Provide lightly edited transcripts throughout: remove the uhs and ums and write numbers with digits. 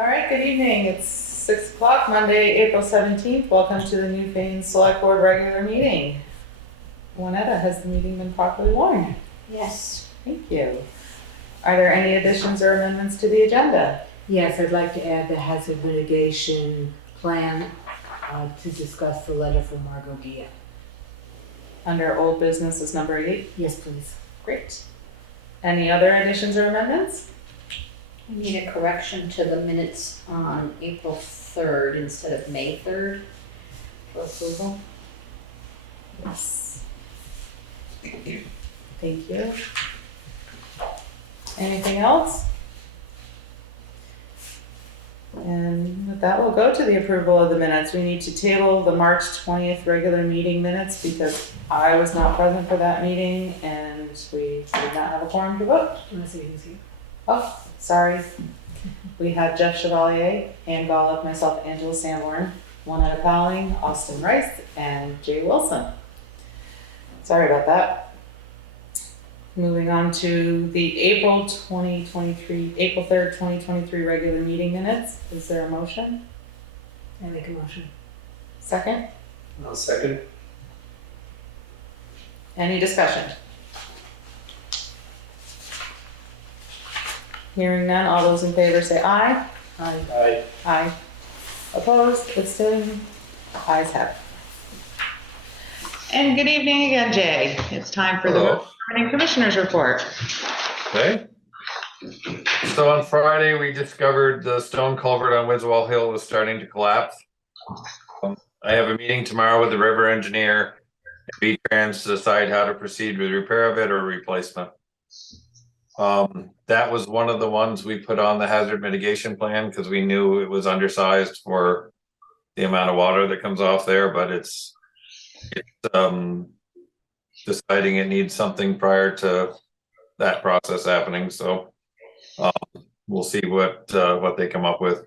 All right, good evening. It's 6 o'clock, Monday, April 17th. Welcome to the Newfane Selectboard regular meeting. Juanetta, has the meeting been properly warned? Yes. Thank you. Are there any additions or amendments to the agenda? Yes, I'd like to add the hazard mitigation plan to discuss the letter from Margot Gia. Under old business is number 8. Yes, please. Great. Any other additions or amendments? I need a correction to the minutes on April 3rd instead of May 3rd for approval. Yes. Thank you. Anything else? And with that, we'll go to the approval of the minutes. We need to table the March 20th regular meeting minutes because I was not present for that meeting and we did not have a quorum to vote. Let's see who's here. Oh, sorry. We had Jeff Chevalier, Ann Golob, myself, Angela Sanborn, Juanetta Powling, Austin Rice, and Jay Wilson. Sorry about that. Moving on to the April 3rd, 2023 regular meeting minutes. Is there a motion? I make a motion. Second? I'll second. Any discussion? Hearing none, all those in favor say aye. Aye. Aye. Aye. Opposed, abstaining, ayes have it. And good evening again, Jay. It's time for the Morning Commissioners Report. Okay. So on Friday, we discovered the stone culvert on Wiswall Hill was starting to collapse. I have a meeting tomorrow with the river engineer and V-Trans to decide how to proceed with repair of it or replacement. That was one of the ones we put on the hazard mitigation plan because we knew it was undersized for the amount of water that comes off there, but it's deciding it needs something prior to that process happening. So we'll see what they come up with.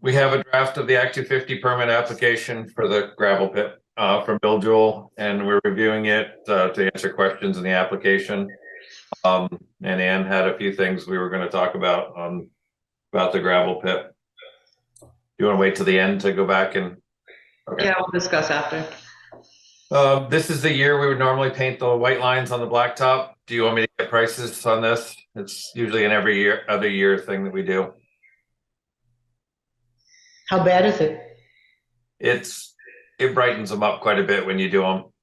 We have a draft of the Act 250 permit application for the gravel pit from Bill Jewell, and we're reviewing it to answer questions in the application. And Ann had a few things we were going to talk about the gravel pit. Do you want to wait till the end to go back and? Okay. Yeah, we'll discuss after. This is the year we would normally paint the white lines on the blacktop. Do you want me to get prices on this? It's usually an other year thing that we do. How bad is it? It brightens them up quite a bit when you do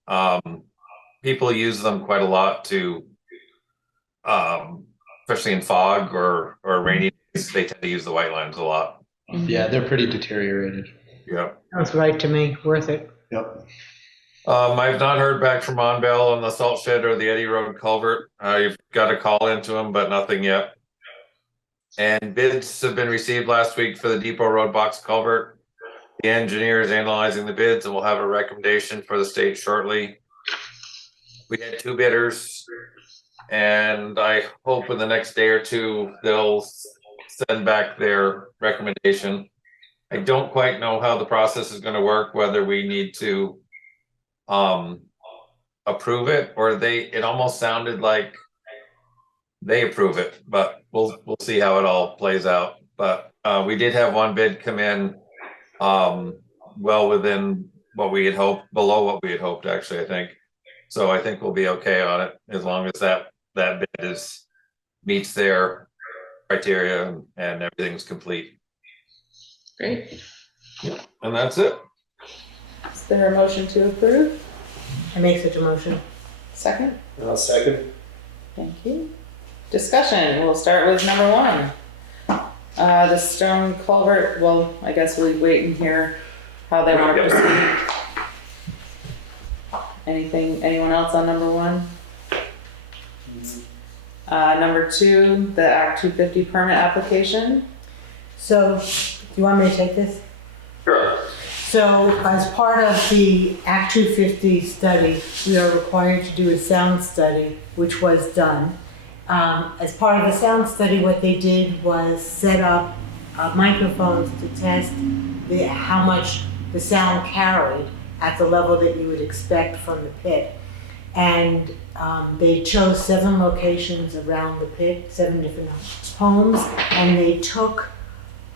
them. People use them quite a lot to, especially in fog or rainy days, they tend to use the white lines a lot. Yeah, they're pretty deteriorated. Yeah. Sounds right to me. Worth it. Yep. I've not heard back from Monbell on the salt shed or the Eddy Road culvert. You've got to call into them, but nothing yet. And bids have been received last week for the Depot Road box culvert. The engineer is analyzing the bids and we'll have a recommendation for the state shortly. We had 2 bidders and I hope in the next day or two they'll send back their recommendation. I don't quite know how the process is going to work, whether we need to approve it or it almost sounded like they approve it, but we'll see how it all plays out. But we did have one bid come in well within what we had hoped, below what we had hoped actually, I think. So I think we'll be okay on it as long as that bid meets their criteria and everything's complete. Great. And that's it. Is there a motion to approve? I make such a motion. Second? I'll second. Thank you. Discussion. We'll start with number 1. The stone culvert. Well, I guess we'll wait and hear how they want to proceed. Anyone else on number 1? Number 2, the Act 250 permit application. So, do you want me to take this? Sure. So, as part of the Act 250 study, we are required to do a sound study, which was done. As part of the sound study, what they did was set up microphones to test how much the sound carried at the level that you would expect from the pit. And they chose 7 locations around the pit, 7 different homes, and they took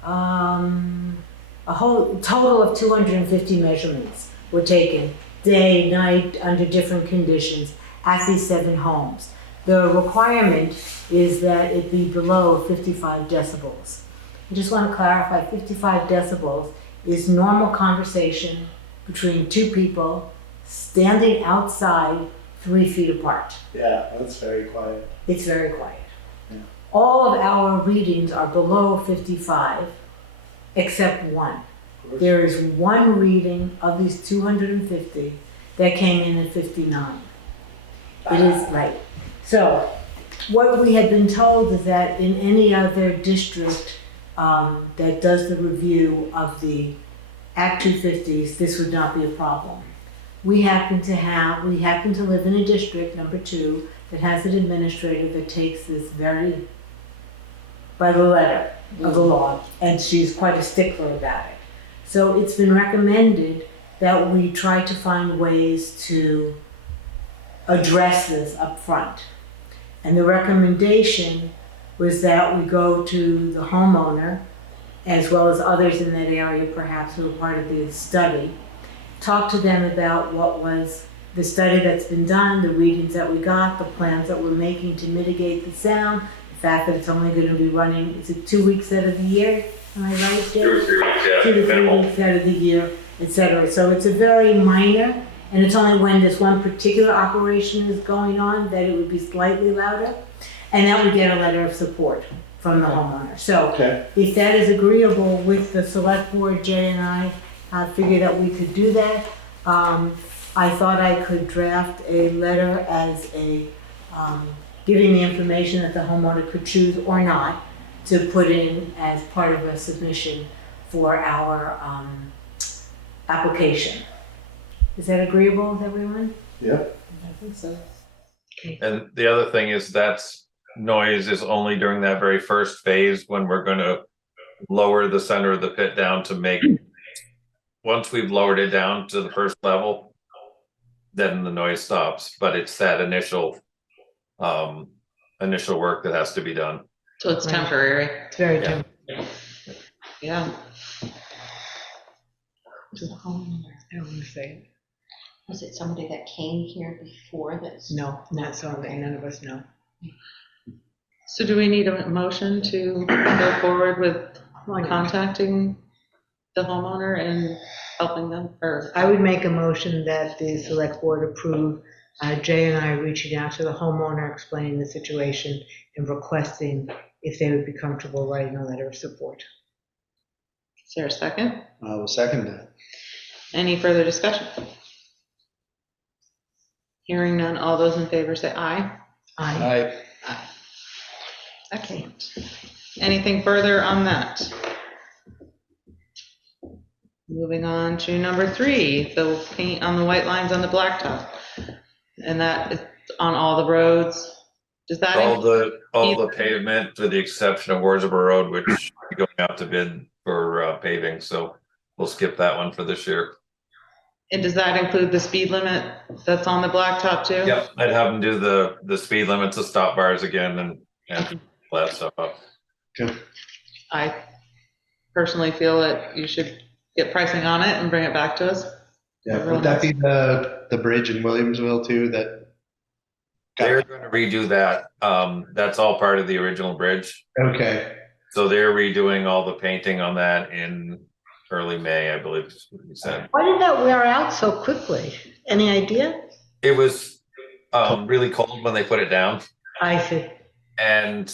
a whole total of 250 measurements were taken, day, night, under different conditions at these 7 homes. The requirement is that it be below 55 decibels. I just want to clarify, 55 decibels is normal conversation between 2 people standing outside 3 feet apart. Yeah, that's very quiet. It's very quiet. Yeah. All of our readings are below 55, except one. There is one reading of these 250 that came in at 59. It is right. So what we had been told is that in any other district that does the review of the Act 250s, this would not be a problem. We happen to live in a district, number 2, that has an administrator that takes this very by the letter of the law, and she's quite a stickler about it. So it's been recommended that we try to find ways to address this up front. And the recommendation was that we go to the homeowner, as well as others in that area perhaps who are part of the study, talk to them about what was the study that's been done, the readings that we got, the plans that we're making to mitigate the sound, the fact that it's only going to be running, is it 2 weeks out of the year? Am I right, Jay? 2 or 3 weeks, yeah, 2 to 3 minimal. weeks out of the year, etc. So it's a very minor, and it's only when this one particular operation is going on that it would be slightly louder, and that would get a letter of support from the homeowner. So Okay. if that is agreeable with the select board, Jay and I figured that we could do that. I thought I could draft a letter as a, giving the information that the homeowner could choose or not to put in as part of a submission for our application. Is that agreeable with everyone? Yeah. I think so. And the other thing is that's noise is only during that very first phase when we're going to lower the center of the pit down to make, once we've lowered it down to the first level, then the noise stops. But it's that initial work that has to be done. So it's temporary. It's very Yeah. temporary. Yeah. To the homeowner, I don't want to say it. Was it somebody that came here before this? No, not so, none of us know. So do we need a motion to go forward with contacting the homeowner and helping them? Or I would make a motion that the select board approve Jay and I reaching out to the homeowner, explaining the situation and requesting if they would be comfortable writing a letter of support. is there a second? I will second that. Any further discussion? Hearing none, all those in favor say aye. Aye. Aye. Excellent. Anything further on that? Moving on to number 3, the paint on the white lines on the blacktop. And that is on all the roads. Does that All the pavement, with the exception of Warsboro Road, which is going out to bid for paving. So we'll skip that one for this year. and does that include the speed limit that's on the blacktop too? Yep, I'd have them do the speed limits, the stop bars again, and that stuff up. Good. I personally feel that you should get pricing on it and bring it back to us. Yeah, would that be the bridge in Williamsville too, that? They're going to redo that. That's all part of the original bridge. Okay, So they're redoing all the painting on that in early May, I believe is what you said. Why did that wear out so quickly? Any idea? It was really cold when they put it down, I see. and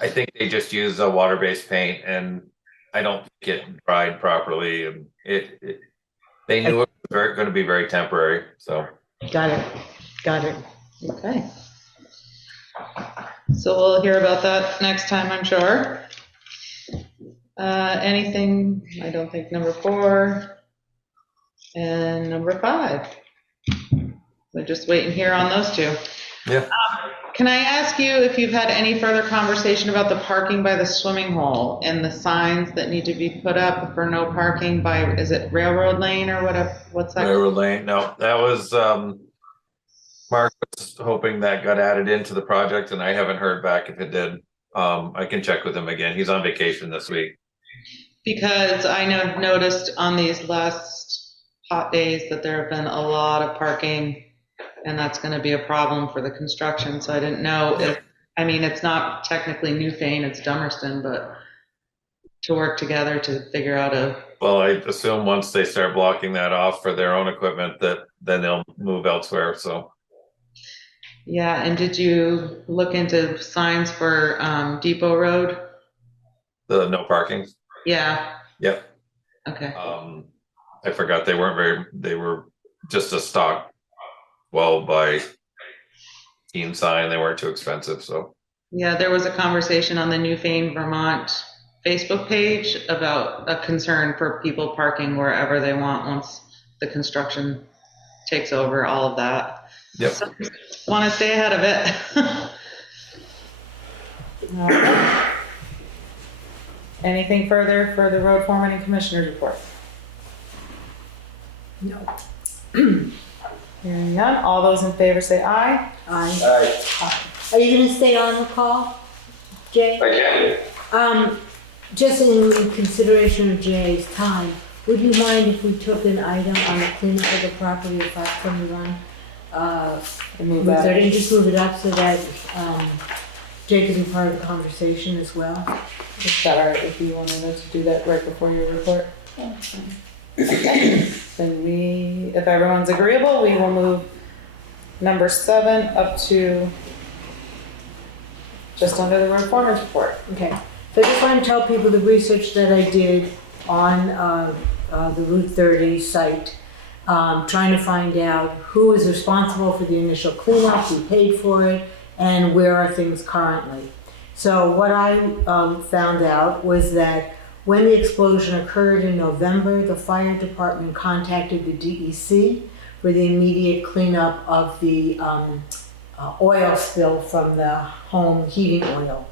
I think they just used a water-based paint, and I don't think it dried properly, and they knew it was going to be very temporary. So Got it. Okay. So we'll hear about that next time, I'm sure. Anything, I don't think, number 4 and number 5. We're just waiting here on those two. yeah, Can I ask you if you've had any further conversation about the parking by the swimming hole and the signs that need to be put up for no parking by, is it Railroad Lane or what's that? Railroad Lane. No, that was Mark was hoping that got added into the project, and I haven't heard back if it did. I can check with him again. He's on vacation this week. Because I know noticed on these last hot days that there have been a lot of parking, and that's going to be a problem for the construction. So I didn't know if, I mean, it's not technically Newfane, it's Dummerston, but to work together to figure out a. Well, I assume once they start blocking that off for their own equipment, that then they'll move elsewhere. So. Yeah, and did you look into signs for Depot Road? The no parking. Yeah. Yep. Okay. I forgot they were just a stock 12 by 18 sign. They weren't too expensive, so. Yeah, there was a conversation on the Newfane Vermont Facebook page about a concern for people parking wherever they want once the construction takes over, all of that. Yep. So, want to stay ahead of it. All right. Anything further for the road foreman and commissioners report? No. Hearing none, all those in favor say aye. Aye. Are you gonna stay on the call, Jay? I can. Just in consideration of Jay's time, would you mind if we took an item on the cleanup of the property at 521? Move Route that. 30, just move it up so that Jay can be part of the conversation as well. Is that all right if you wanted us to do that right before your report? Okay. Then if everyone's agreeable, we will move number 7 up to just under the road foreman's report. Okay, so I just want to tell people the research that I did on the Route 30 site, trying to find out who is responsible for the initial cleanup, who paid for it, and where are things currently. So what I found out was that when the explosion occurred in November, the fire department contacted the DEC for the immediate cleanup of the oil spill from the home heating oil.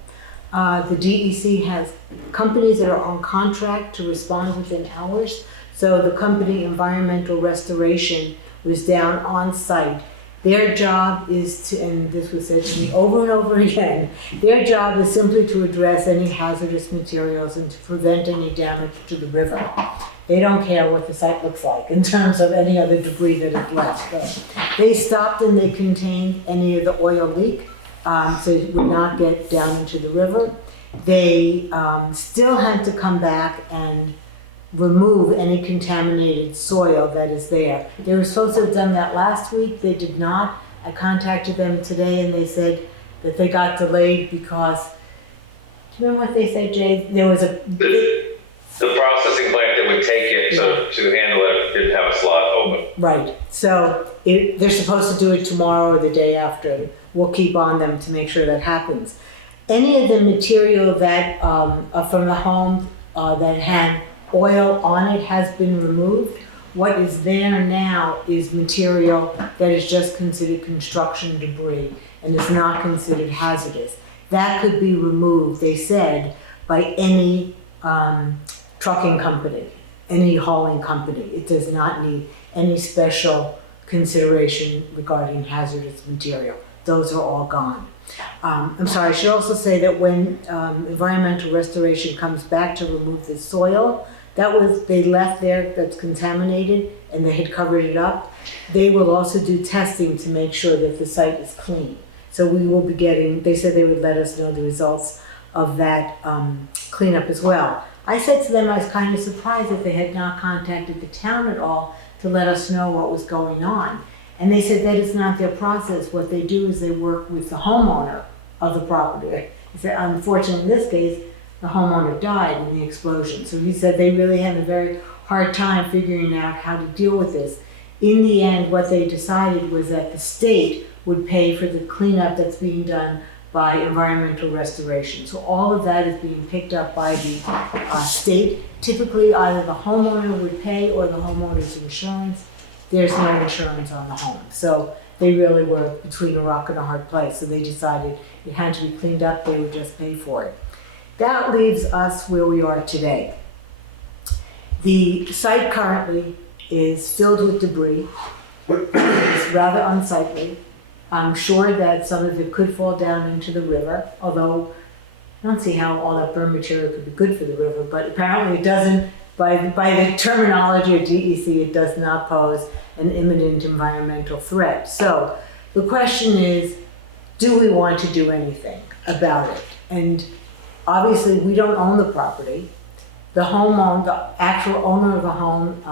The DEC has companies that are on contract to respond within hours. So the company Environmental Restoration was down on site. Their job is to, and this was said to me over and over again, their job is simply to address any hazardous materials and to prevent any damage to the river. They don't care what the site looks like in terms of any other debris that is left. So they stopped and they contained any of the oil leak, so it would not get down into the river. They still had to come back and remove any contaminated soil that is there. They were supposed to have done that last week. They did not. I contacted them today and they said that they got delayed because, do you remember what they said, Jay? There was a... The processing plant that would take it to handle it didn't have a slot open. Right. So they're supposed to do it tomorrow or the day after. We'll keep on them to make sure that happens. Any of the material that from the home that had oil on it has been removed. What is there now is material that is just considered construction debris and is not considered hazardous. That could be removed, they said, by any trucking company, any hauling company. It does not need any special consideration regarding hazardous material. Those are all gone. I'm sorry, I should also say that when Environmental Restoration comes back to remove the soil, they left there that's contaminated and they had covered it up. They will also do testing to make sure that the site is clean. So we will be getting, they said they would let us know the results of that cleanup as well. I said to them I was kind of surprised that they had not contacted the town at all to let us know what was going on. And they said that is not their process. What they do is they work with the homeowner of the property. He said, unfortunately in this case, the homeowner died in the explosion. So he said they really had a very hard time figuring out how to deal with this. In the end, what they decided was that the state would pay for the cleanup that's being done by Environmental Restoration. So all of that is being picked up by the state. Typically, either the homeowner would pay or the homeowner's insurance. There's no insurance on the home. So they really were between a rock and a hard place. So they decided it had to be cleaned up, they would just pay for it. That leaves us where we are today. The site currently is filled with debris. It's rather unsightly. I'm sure that some of it could fall down into the river, although I don't see how all that burn material could be good for the river, but apparently it doesn't, by the terminology of DEC, it does not pose an imminent environmental threat. So the question is, do we want to do anything about it? And obviously we don't own the property. The actual owner of the home,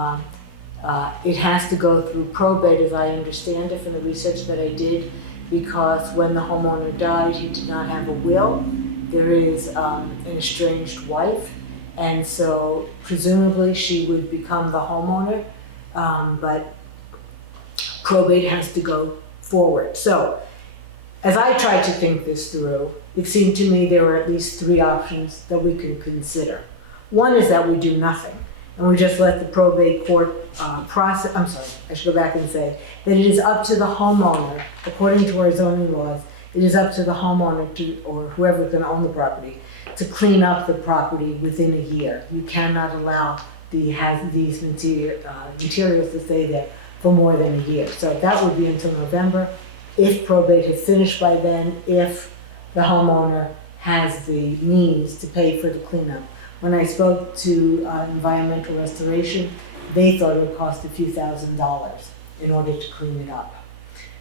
it has to go through probate, as I understand it from the research that I did, because when the homeowner died, he did not have a will. There is an estranged wife, and so presumably she would become the homeowner, but probate has to go forward. So as I tried to think this through, it seemed to me there were at least 3 options that we could consider. One is that we do nothing, and we just let the probate court process. I'm sorry, I should go back and say that it is up to the homeowner, according to our zoning laws, it is up to the homeowner to, or whoever's going to own the property, to clean up the property within a year. You cannot allow these materials to stay there for more than a year. So that would be until November. If probate has finished by then, if the homeowner has the means to pay for the cleanup. When I spoke to environmental restoration, they thought it would cost a few $1,000s in order to clean it up.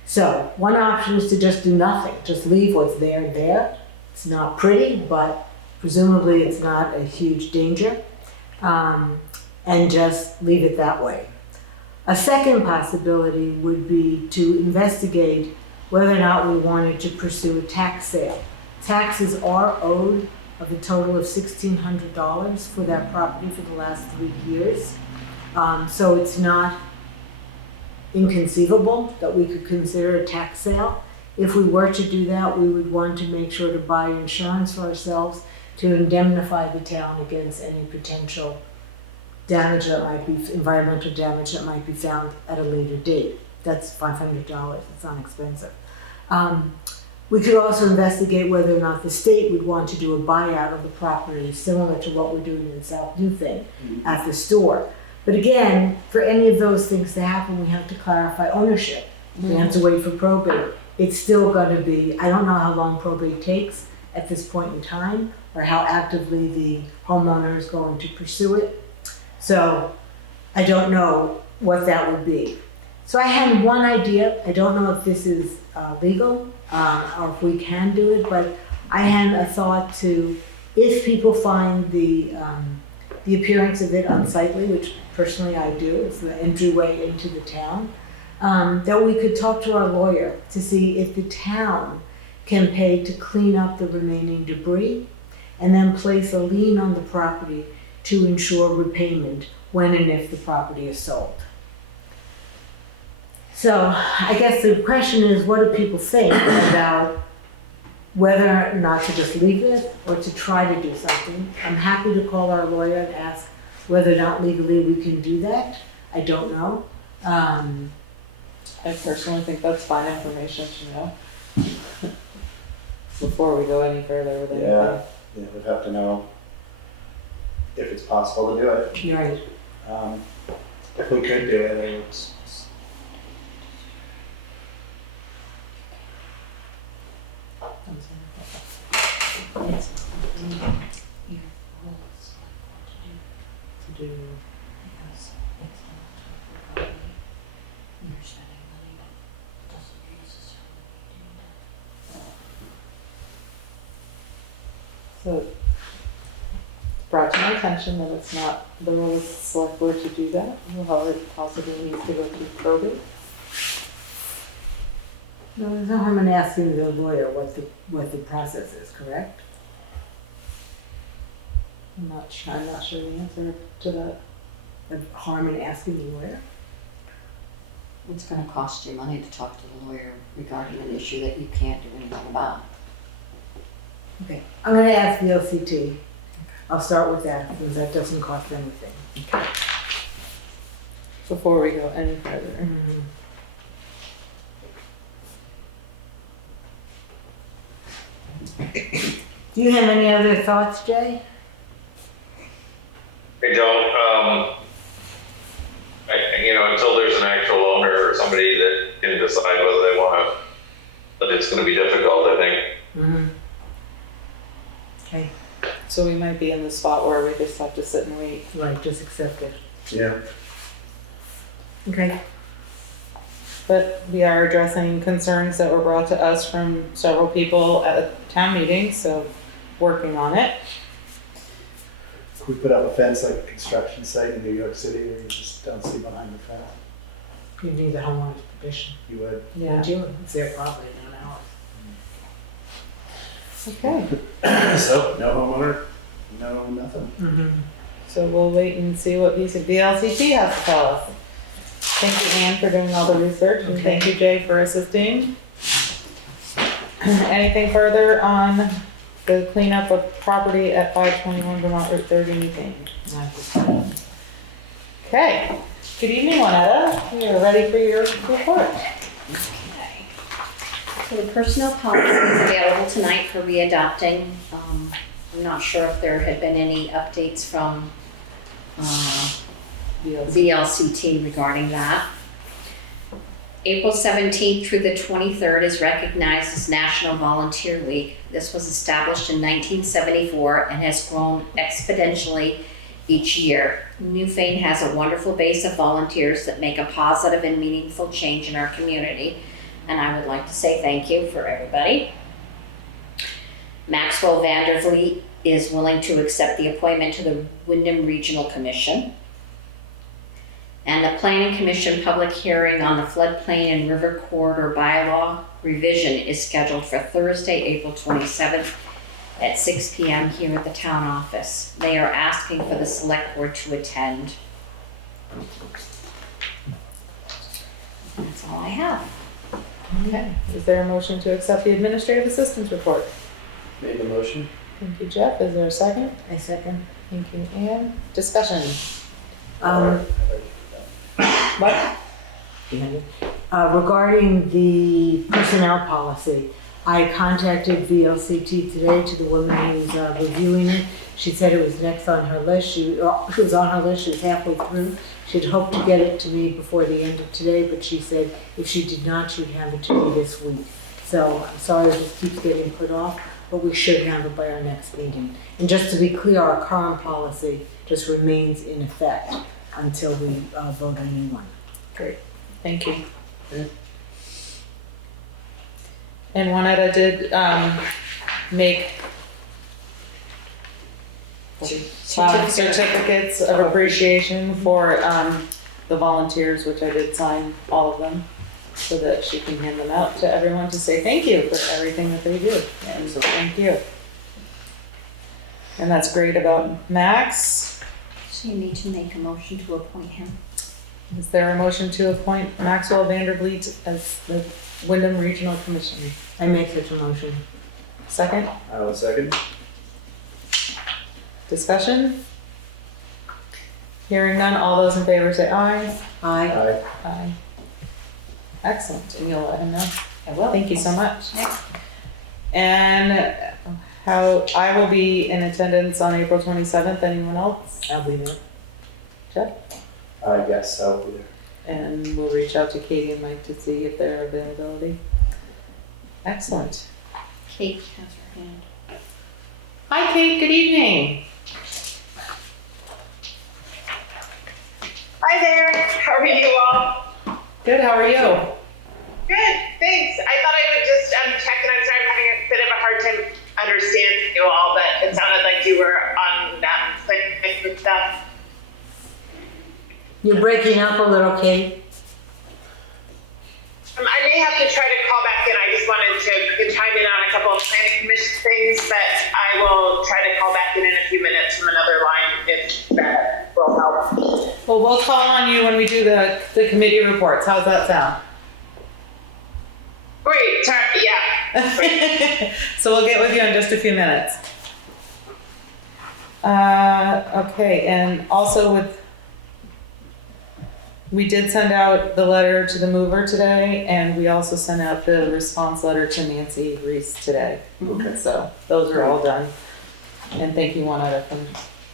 So one option is to just do nothing, just leave what's there. It's not pretty, but presumably it's not a huge danger, and just leave it that way. A second possibility would be to investigate whether or not we wanted to pursue a tax sale. Taxes are owed of a total of $1,600 for that property for the last 3 years. So it's not inconceivable that we could consider a tax sale. If we were to do that, we would want to make sure to buy insurance for ourselves to indemnify the town against any potential damage that might be, environmental damage that might be found at a later date. That's $500, it's not expensive. We could also investigate whether or not the state would want to do a buyout of the property, similar to what we're doing in South Newfane at the store. But again, for any of those things to happen, we have to clarify ownership. We have to wait for probate. It's still going to be, I don't know how long probate takes at this point in time, or how actively the homeowner is going to pursue it. So I don't know what that would be. So I had one idea. I don't know if this is legal or if we can do it, but I had a thought to, if people find the appearance of it unsightly, which personally I do, it's the entryway into the town, that we could talk to our lawyer to see if the town can pay to clean up the remaining debris and then place a lien on the property to ensure repayment when and if the property is sold. So I guess the question is, what do people think about whether or not to just leave it or to try to do something? I'm happy to call our lawyer and ask whether or not legally we can do that. I don't know. I personally think that's fine information to know before we go any further with anything. Yeah, we'd have to know if it's possible to do it. You're right. If we could do it, it's So it's brought to my attention that it's not the role of the select board to do that. How it possibly needs to go through probate. No, there's no harm in asking the lawyer what the process is, correct? I'm not sure the answer to that. The harm in asking the lawyer? It's gonna cost you money to talk to the lawyer regarding an issue that you can't do anything about. Okay, I'm gonna ask the OCT. I'll start with that, because that doesn't cost anything. Before we go any further. Do you have any other thoughts, Jay? I don't, until there's an actual owner or somebody that can decide whether they want to it's gonna be difficult, I think. Mhm. Okay, So we might be in the spot where we just have to sit and wait. right, just accept it. Yeah. Okay. But we are addressing concerns that were brought to us from several people at a town meeting, so working on it. Could we put up a fence like a construction site in New York City where you just don't see behind the fence? You need the homeowner's permission. You would. Yeah. Would you? It's their property, not ours. Okay, So, no homeowner, no nothing. Mm-hmm. so we'll wait and see what VLCT has to tell us. Thank you, Anne, for doing all the research, and thank you, Jay, for assisting. Anything further on the cleanup of property at 521 Vermont Route 30 Newfane? Okay, good evening, Juanetta. We are ready for your report. So the personnel policy is available tonight for readopting. I'm not sure if there had been any updates from VLCT regarding that. April 17th through the 23rd is recognized as National Volunteer Week. This was established in 1974 and has grown exponentially each year. Newfane has a wonderful base of volunteers that make a positive and meaningful change in our community, and I would like to say thank you for everybody. Maxwell Vandervliet is willing to accept the appointment to the Windham Regional Commission. And the Planning Commission public hearing on the floodplain and river corridor bylaw revision is scheduled for Thursday, April 27th at 6 p.m. here at the town office. They are asking for the Selectboard to attend. That's all I have. Okay, is there a motion to accept the administrative assistance report? Made the motion. Thank you, Jeff. Is there a second? I second. Thank you, Anne. Discussion. What? Regarding the personnel policy, I contacted VLCT today, to the woman who's reviewing it. She said it was next on her list. She was on her list, she was halfway through. She'd hoped to get it to me before the end of today, but she said if she did not, she'd have it to me this week. So I'm sorry this keeps getting put off, but we should have it by our next meeting. And just to be clear, our current policy just remains in effect until we vote on a new one. Great, thank you. And Juanetta did make certificates of appreciation for the volunteers, which I did sign all of them, so that she can hand them out to everyone to say thank you for everything that they do. And so thank you. And that's great about Max. So you need to make a motion to appoint him. Is there a motion to appoint Maxwell Vandervliet as the Windham Regional Commissioner? I make such a motion. Second, I will second. discussion? Hearing none, all those in favor say aye. Aye. Aye. Aye. Excellent, and you'll let him know. I will. Thank you so much. Yeah. And I will be in attendance on April 27th. Anyone else? I'll be there. Jeff? Yes, I will be there. And we'll reach out to Katie and Mike to see if their availability. Excellent. Kate has her hand. Hi, Kate. Good evening. Hi there, how are you all? Good. How are you? Good, thanks. I thought I would just check in. I'm sorry I'm having a bit of a hard time understanding you all, but it sounded like you were on click with stuff. You're breaking up a little, Kate. I may have to try to call back in. I just wanted to chime in on a couple of planning commission things, but I will try to call back in a few minutes from another line if that will help. Well, we'll call on you when we do the committee reports. How's that sound? Great, yeah. Great. So we'll get with you in just a few minutes. Okay, and also we did send out the letter to the mover today, and we also sent out the response letter to Nancy Reese today. Okay. So those are all done. And thank you, Juanetta, for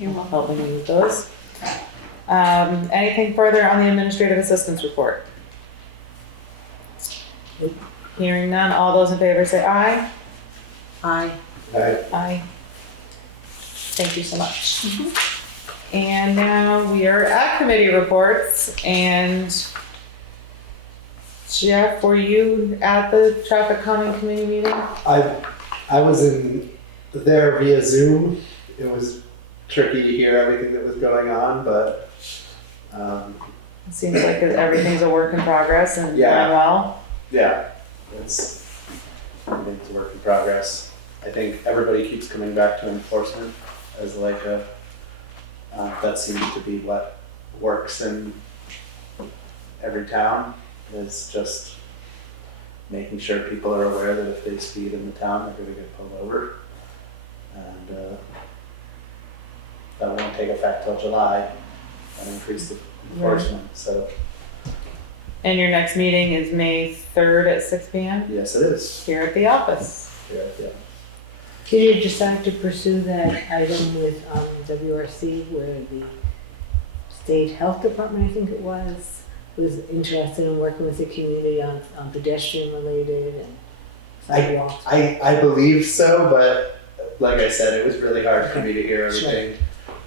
You're welcome. helping me with those. Anything further on the administrative assistance report? Hearing none, all those in favor say aye. Aye. Aye. Thank you so much. And now we are at committee reports, and Jeff, were you at the traffic calming committee meeting? I was there via Zoom. It was tricky to hear everything that was going on, but It seems like everything's a work in progress and Yeah. going well. yeah, everything's a work in progress. I think everybody keeps coming back to enforcement as like that seems to be what works in every town, is just making sure people are aware that if they speed in the town, they're gonna get pulled over. And that won't take effect till July, and increase the enforcement, so And your next meeting is May 3rd at 6 p.m. yes, it is. here at the office. Yeah. Did you decide to pursue that item with WRC where the state health department, I think it was interested in working with the community on pedestrian related and sidewalks? I believe so, but like I said, it was really hard for me to hear everything.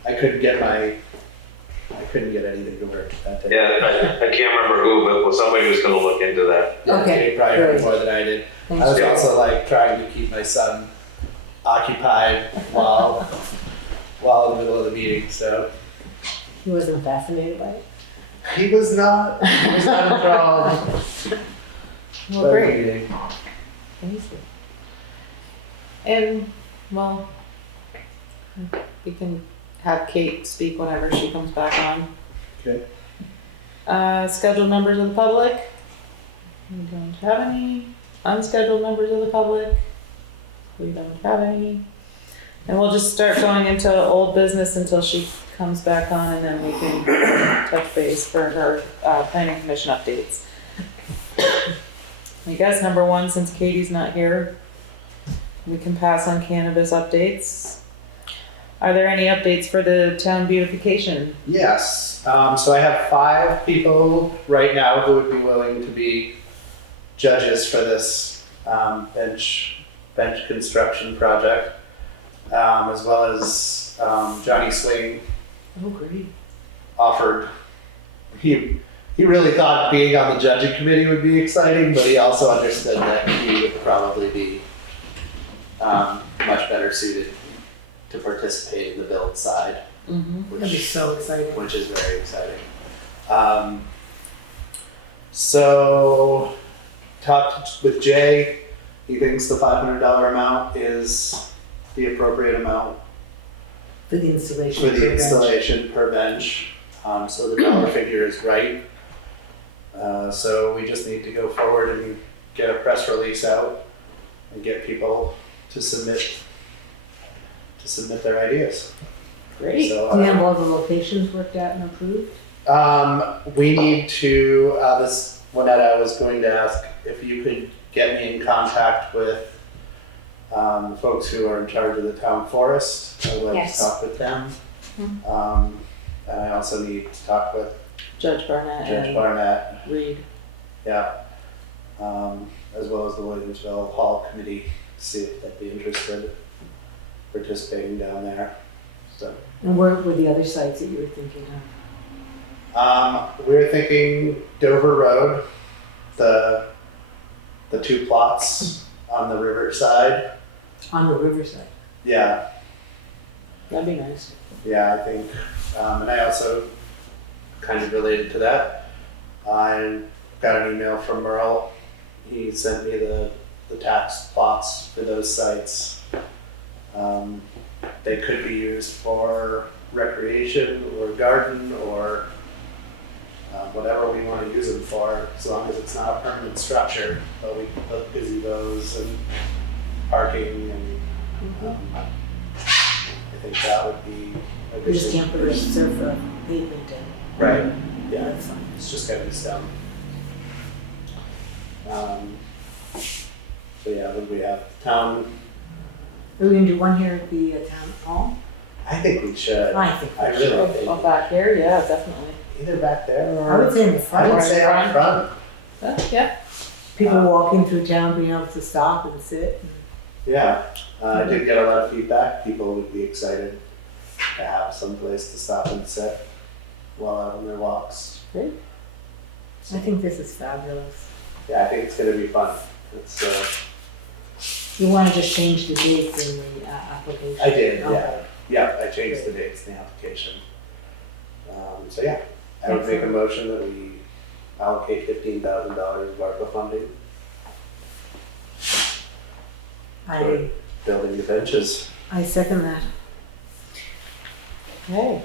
I couldn't get anything to work that day. Yeah, I can't remember who, but somebody was gonna look into that. Okay, They probably heard great. more than I did. Thanks. I was also like trying to keep my son occupied while in the middle of the meeting, so He wasn't fascinated by it? he was not enthralled. Well, by the great. meeting. Thank you. And, well, we can have Kate speak whenever she comes back on. Okay. Scheduled members of the public? We don't have any. Unscheduled members of the public? We don't have any. And we'll just start going into old business until she comes back on, and then we can touch base for her planning commission updates. I guess number one, since Katie's not here, we can pass on cannabis updates. Are there any updates for the town beautification? Yes, so I have 5 people right now who would be willing to be judges for this bench construction project, as well as Johnny Swing Oh, great. offered. He really thought being on the judging committee would be exciting, but he also understood that he would probably be much better suited to participate in the build side, Mm-hmm. That'd be so exciting. which is very exciting. So talked with Jay. He thinks the $500 amount is the appropriate amount For the installation. for of the bench. installation per bench. So the dollar figure is right. So we just need to go forward and get a press release out and get people to submit their ideas. Great. So, Do you have all the locations worked out and approved? we need to, this Juanetta was going to ask if you could get me in contact with the folks who are in charge of the town forest. I'd like Yes. to talk with them. Mhm. And I also need to talk with Judge Barnett Judge and Barnett, Reed. yeah, as well as the Williamsville Hall Committee, to see if they'd be interested in participating down there. So, And where were the other sites that you were thinking of? we're thinking Dover Road, the 2 plots on the riverside. On the riverside. Yeah, That'd be nice. yeah, I think, and I also, kind of related to that, I got an email from Merle. He sent me the tax plots for those sites. They could be used for recreation or garden or whatever we want to use them for, as long as it's not a permanent structure. But we can put gazebos and parking and I think that would be a You good just thing. can't put a surfer pavement in. Right, yeah, That's fine. it's just gotta be stone. So yeah, then we have town, Are we gonna do one here at the town hall? I think we should. I think I we really should. think, Oh, back here, yeah, definitely. either back there or. I would say in the I front. would say out front. Yeah. People walking through town being able to stop and sit. Yeah, I did get a lot of feedback. People would be excited to have some place to stop and sit while out on their walks. I think this is fabulous. Yeah, I think it's gonna be fun. It's, You want to just change the dates in the application? I did, yeah. Okay. Yeah, I changed the dates in the application. So yeah, I would make a motion that we allocate $15,000 of ARPA funding I building the benches. second that. Okay.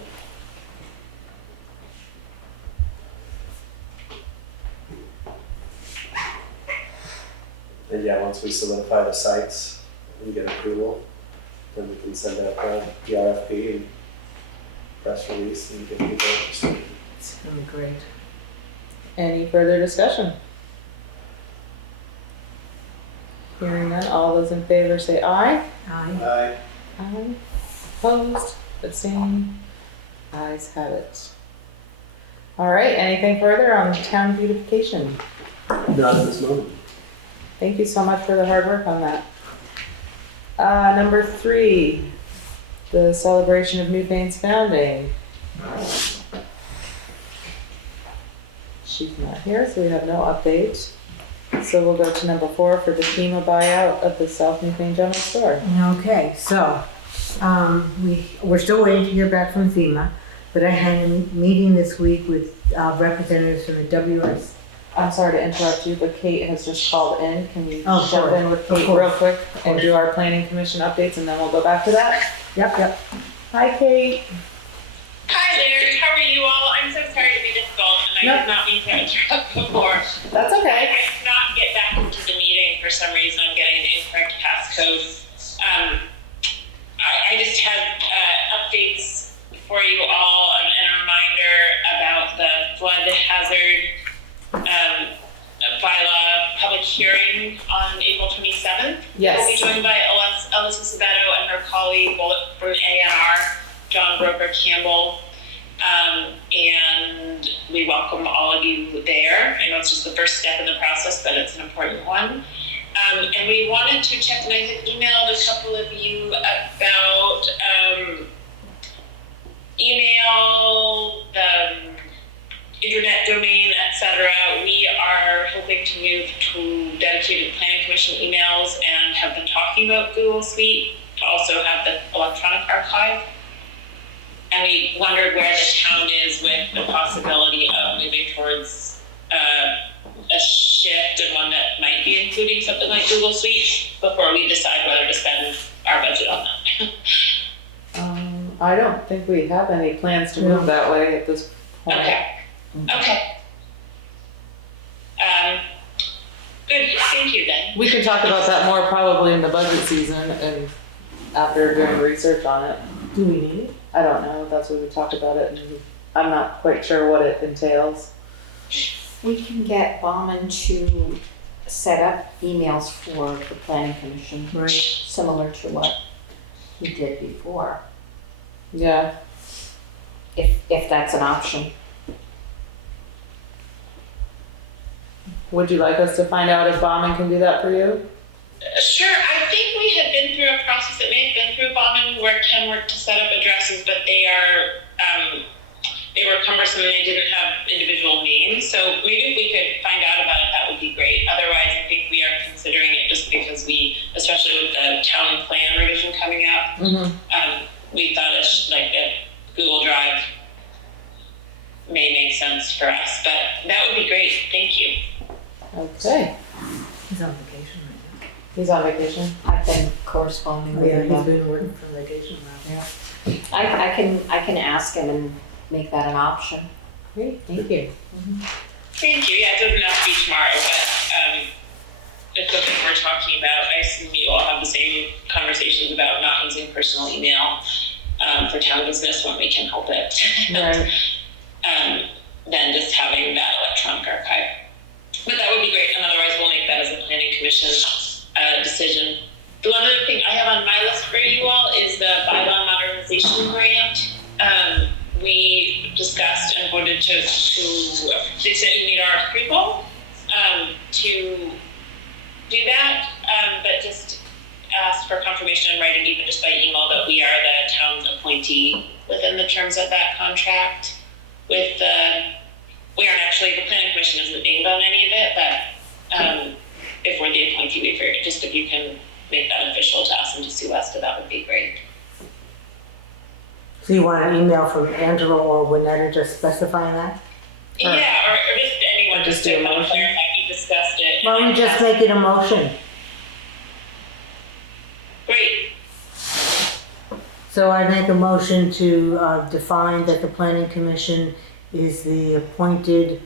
And yeah, once we solidify the sites and get approval, then we can send out the RFP and press release and get people interested. It's gonna be great. Any further discussion? Hearing none, all those in favor say aye. Aye. Aye. Opposed, abstaining, ayes have it. All right, anything further on town beautification? Not at this moment. Thank you so much for the hard work on that. Number 3, the celebration of Newfane's founding. She's not here, so we have no update. So we'll go to number 4 for the FEMA buyout of the South Newfane General Store. Okay, so, we're still waiting to hear back from FEMA, but I had a meeting this week with representatives from the WS. I'm sorry to interrupt you, but Kate has just called in. Can we Oh, jump sure. in with Of Kate course. real quick and do our planning commission updates, and then we'll go back to that? Yep. Hi, Kate. Hi there, how are you all? I'm so sorry to be difficult, and No. I did not mean to interrupt before. That's okay. I cannot get back into the meeting for some reason. I'm getting the incorrect passcode. I just had updates for you all and a reminder about the flood hazard bylaw public hearing on April 27th. Yes. We'll be joined by Alyssa Sabato and her colleague, Bullet A&R, John Broker Campbell. And we welcome all of you there. I know it's just the first step in the process, but it's an important one. And we wanted to check, and I had emailed a couple of you about email, the internet domain, etc. We are hoping to move to dedicated planning commission emails and have been talking about Google Suite to also have the electronic archive. And we wondered where the town is with the possibility of moving towards a shift and one that might be including something like Google Suite before we decide whether to spend our budget on that. I don't think we have any plans to move that way at this point. Okay. Good, thank you then. We can talk about that more probably in the budget season and after doing research on it. Do we need it? I don't know, that's what we talked about it, and I'm not quite sure what it entails. We can get Bauman to set up emails for the planning commission, Right. similar to what he did before, Yeah, if that's an option. would you like us to find out if Bauman can do that for you? Sure, I think we had been through a process that may have been through Bauman where Ken worked to set up addresses, but they were cumbersome and they didn't have individual names. So maybe if we could find out about it, that would be great. Otherwise, I think we are considering it just because we, especially with the town plan revision coming up, we thought like a Google Drive may make sense for us, but that would be great. Thank you. Okay, He's on vacation right he's on vacation. I've been corresponding now. with Yeah, him. he's been working from vacation now. I can ask him and make that an option. Great, thank you. Thank you. Yeah, it doesn't have to be tomorrow, but it's something we're talking about. I assume you all have the same conversations about not using personal email for town business when we can help it. Right. Than just having that electronic archive. But that would be great, and otherwise we'll make that as a planning commission decision. The one other thing I have on my list for you all is the bylaw modernization grant. We discussed and voted to the extent we need our approval. to do that, but just ask for confirmation in writing, even just by email, that we are the town's appointee within the terms of that contract. With we aren't actually, the planning commission isn't named on any of it, but if we're the appointee, we figured just if you can make that official to us and to Sue Westa, that would be great. So you want an email from Angela or Winetta just specifying that? Yeah, or just anyone, Or just just to do a kind of motion? clarify, we discussed it. Why don't we just make it a motion? Great. So I make a motion to define that the planning commission is the appointed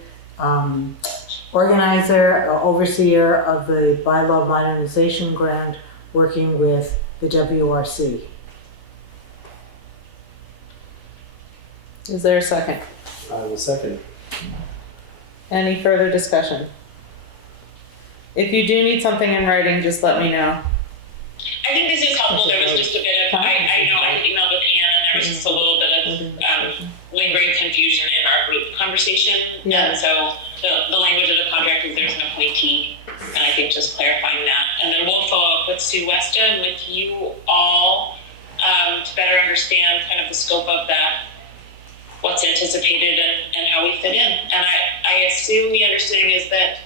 organizer or overseer of the bylaw modernization grant, working with the WRC. Is there a second? I will second. Any further discussion? If you do need something in writing, just let me know. I think this is helpful. There was just a bit of, I know I emailed with Anne, and there was just a little bit of lingering confusion in our group conversation. Yeah. And so the language of the contract is there's an appointee, and I think just clarifying that. And then we'll follow up with Sue Westa and with you all to better understand kind of the scope of that, what's anticipated and how we fit in. And I assume the understanding is that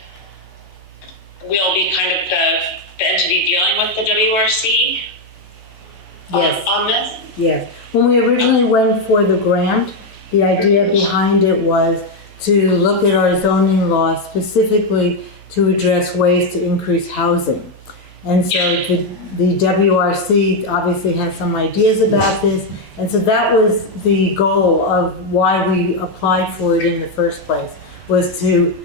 we'll be kind of the entity dealing with the WRC Yes. on this. Yes. When we originally went for the grant, the idea behind it was to look at our zoning laws specifically to address ways to increase housing. And so the WRC obviously has some ideas about this. And so that was the goal of why we applied for it in the first place, was to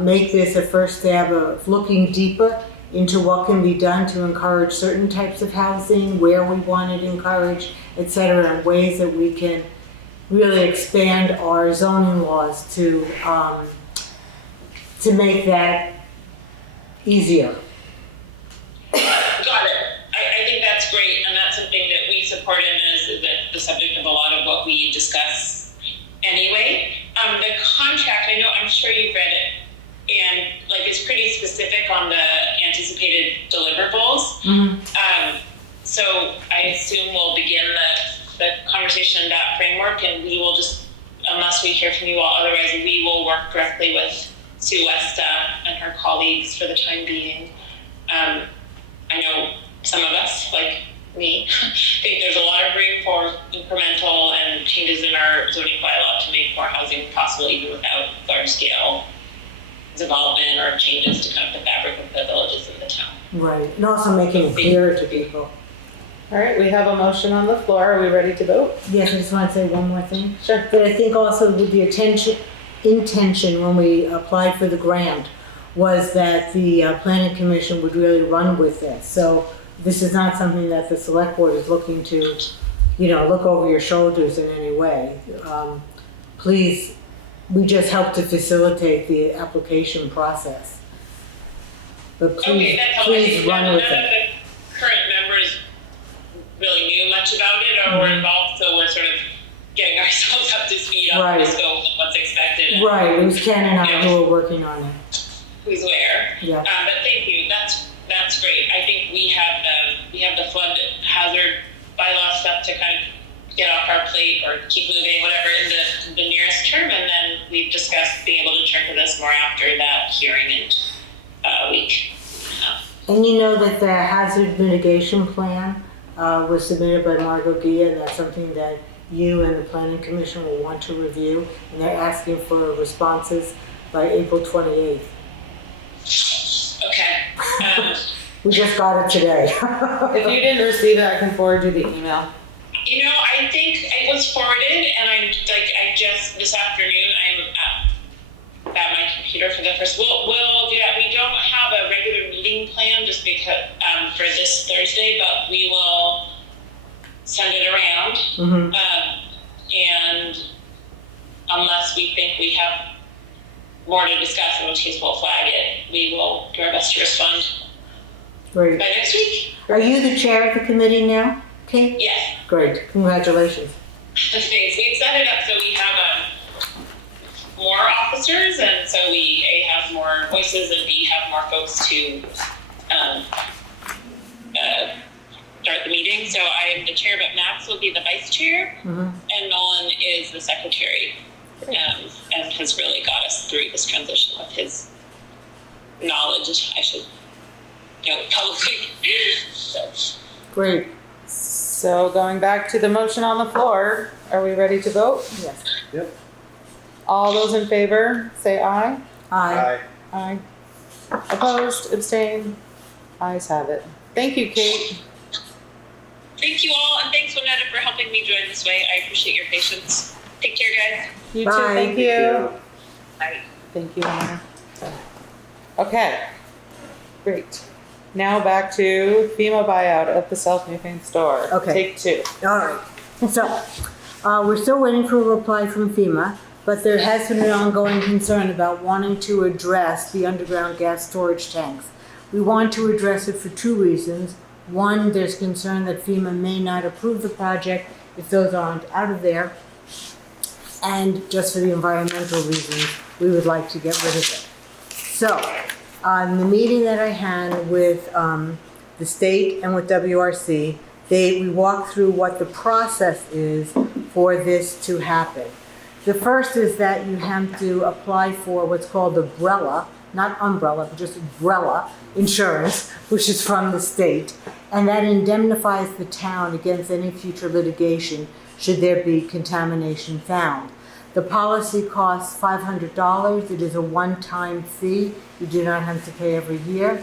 make this a first step of looking deeper into what can be done to encourage certain types of housing, where we want it encouraged, et cetera, and ways that we can really expand our zoning laws to make that easier. Got it. I think that's great, and that's something that we support and is the subject of a lot of what we discuss anyway. The contract, I'm sure you've read it, and like it's pretty specific on the anticipated deliverables. Mm-hmm. So I assume we'll begin the conversation in that framework, and we will just, unless we hear from you all otherwise, we will work directly with Sue Westa and her colleagues for the time being. I know some of us, like me, think there's a lot of room for incremental and changes in our zoning bylaw to make more housing possible, even without large scale development or changes to kind of the fabric of the villages in the town. Right, and also making it clearer to people. All right, we have a motion on the floor. Are we ready to vote? Yes, I just want to say one more thing. Sure. But I think also with the intention when we applied for the grant was that the planning commission would really run with this. So this is not something that the select board is looking to, look over your shoulders in any way. Please, we just help to facilitate the application process. But please, Okay, please run with none of it. the current members really knew much about it or were involved, so we're sort of getting ourselves up to speed on Right. the scope and what's expected and Right, it was Ken and I who were working on it. who's where. Yeah. But thank you. That's great. I think we have the flood hazard bylaw stuff to kind of get off our plate or keep moving, whatever, in the nearest term, and then we've discussed being able to turn to this more after that hearing in a week. And you know that the hazard mitigation plan was submitted by Margot Gia, and that's something that you and the planning commission will want to review, and they're asking for responses by April 28th. Okay. We just got it today. If you didn't receive it, I can forward you the email. I think it was forwarded, and I just this afternoon I'm at my computer for the first. We'll do that. We don't have a regular meeting plan just because for this Thursday, but we will send it around. Mm-hmm. And unless we think we have more to discuss, in which case we'll flag it, we will do our best to respond Great. by next week. Are you the chair of the committee now, Kate? Yes. Great, congratulations. Thanks. We've set it up so we have more officers, and so we A, have more voices, and B, have more folks to start the meeting. So I am the chair, but Max will be the vice chair, and Nolan is the secretary, and has really got us through this transition with his knowledge, I should note publicly. So. Great. So going back to the motion on the floor, are we ready to vote? Yes. Yep. All those in favor, say aye. Aye. Aye. Opposed, abstained, ayes have it. Thank you, Kate. Thank you all, and thanks, Winetta, for helping me join this way. I appreciate your patience. Take care, guys. You too, Bye. thank you. Bye. Thank you, Winetta. Okay, great. Now back to FEMA buyout at the South Newfane store. Okay. Take two. All right. So, we're still waiting for a reply from FEMA, but there has been an ongoing concern about wanting to address the underground gas storage tanks. We want to address it for two reasons. One, there's concern that FEMA may not approve the project if those aren't out of there. And just for the environmental reasons, we would like to get rid of it. So, on the meeting that I had with the state and with WRC, we walked through what the process is for this to happen. The first is that you have to apply for what's called umbrella, not umbrella, but just umbrella insurance, which is from the state, and that indemnifies the town against any future litigation should there be contamination found. The policy costs $500. It is a one-time fee. You do not have to pay every year.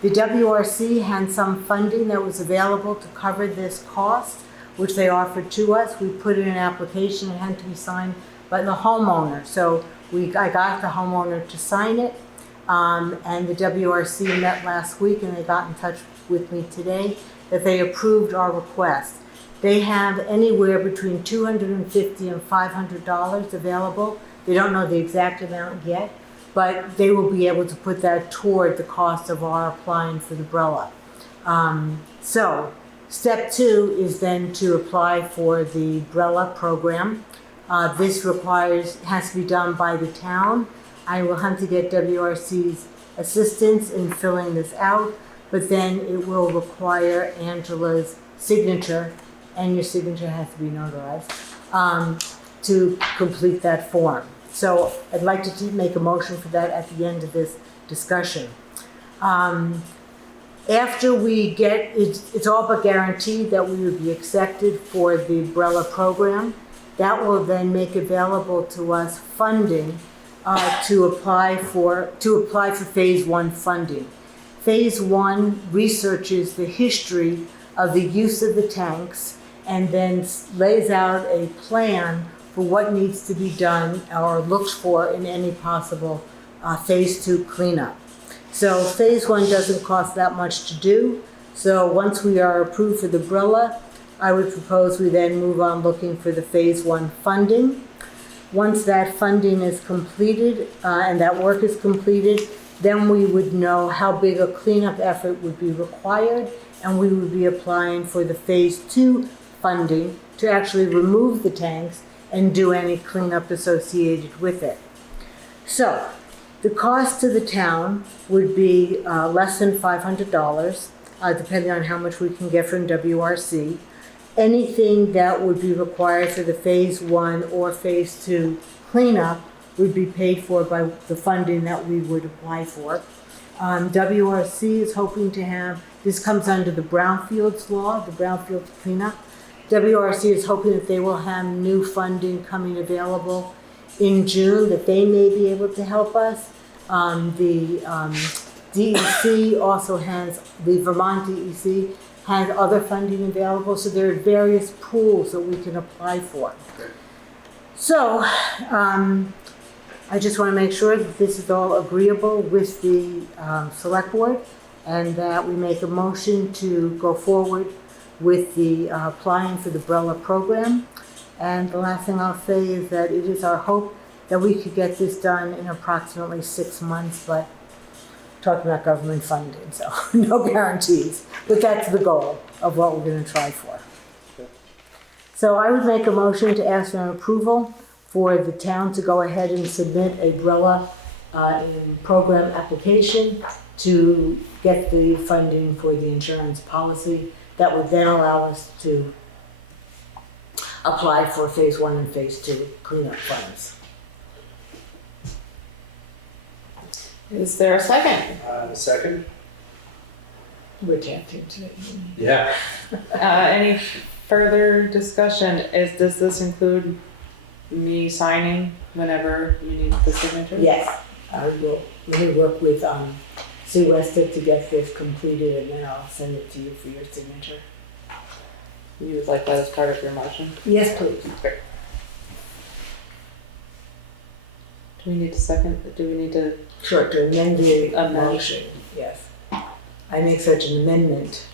The WRC had some funding that was available to cover this cost, which they offered to us. We put in an application. It had to be signed by the homeowner. So I got the homeowner to sign it. And the WRC met last week, and they got in touch with me today that they approved our request. They have anywhere between $250 and $500 available. They don't know the exact amount yet, but they will be able to put that toward the cost of our applying for the umbrella. So step two is then to apply for the umbrella program. This has to be done by the town. I will have to get WRC's assistance in filling this out, but then it will require Angela's signature, and your signature has to be notarized, to complete that form. So I'd like to make a motion for that at the end of this discussion. After we get, it's all but guaranteed that we would be accepted for the umbrella program. That will then make available to us funding to apply for phase one funding. Phase one researches the history of the use of the tanks and then lays out a plan for what needs to be done or looked for in any possible phase two cleanup. So phase one doesn't cost that much to do. So once we are approved for the umbrella, I would propose we then move on looking for the phase one funding. Once that funding is completed and that work is completed, then we would know how big a cleanup effort would be required, and we would be applying for the phase two funding to actually remove the tanks and do any cleanup associated with it. So the cost to the town would be less than $500, depending on how much we can get from WRC. Anything that would be required for the phase one or phase two cleanup would be paid for by the funding that we would apply for. WRC is hoping to have, this comes under the brownfields law, the brownfields cleanup. WRC is hoping that they will have new funding coming available in June, that they may be able to help us. The DEC also has, the Vermont DEC has other funding available, so there are various pools that we can apply for. So, I just want to make sure that this is all agreeable with the select board, and that we make a motion to go forward with the applying for the umbrella program. And the last thing I'll say is that it is our hope that we could get this done in approximately 6 months, but talking about government funding, so no guarantees. But that's the goal of what we're going to try for. So I would make a motion to ask for an approval for the town to go ahead and submit a BRELA program application to get the funding for the insurance policy. That would then allow us to apply for phase 1 and phase 2 cleanup funds. Is there a second? Second? We're chanting today. Yeah. Any further discussion? Does this include me signing whenever you need the signature? Yes, I will. Let me work with Sue Wester to get this completed, and then I'll send it to you for your signature. You would like that as part of your motion? Yes, please. Do we need to second, do we need to? Sure, to amend the Amend. motion, yes. I make such an amendment.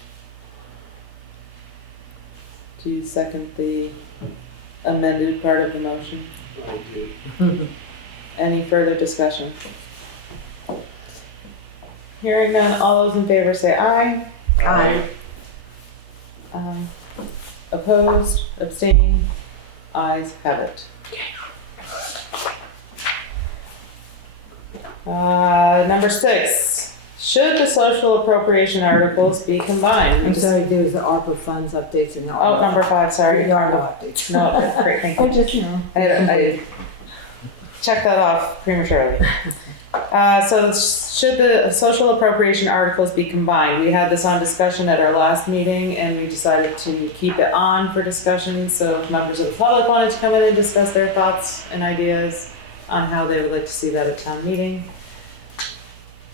Do you second the amended part of the motion? I do. Any further discussion? Hearing none, all those in favor say aye. Aye. Opposed, abstaining, ayes have it. Number 6, should the social appropriation articles be combined? I'm sorry, there was the ARPA funds updates and the Oh, ARPA. number 5, sorry. The ARPA updates. No, that's great, thank you. I just, you know. I checked that off prematurely. So should the social appropriation articles be combined? We had this on discussion at our last meeting and we decided to keep it on for discussion. So if members of the public wanted to come in and discuss their thoughts and ideas on how they would like to see that at town meeting.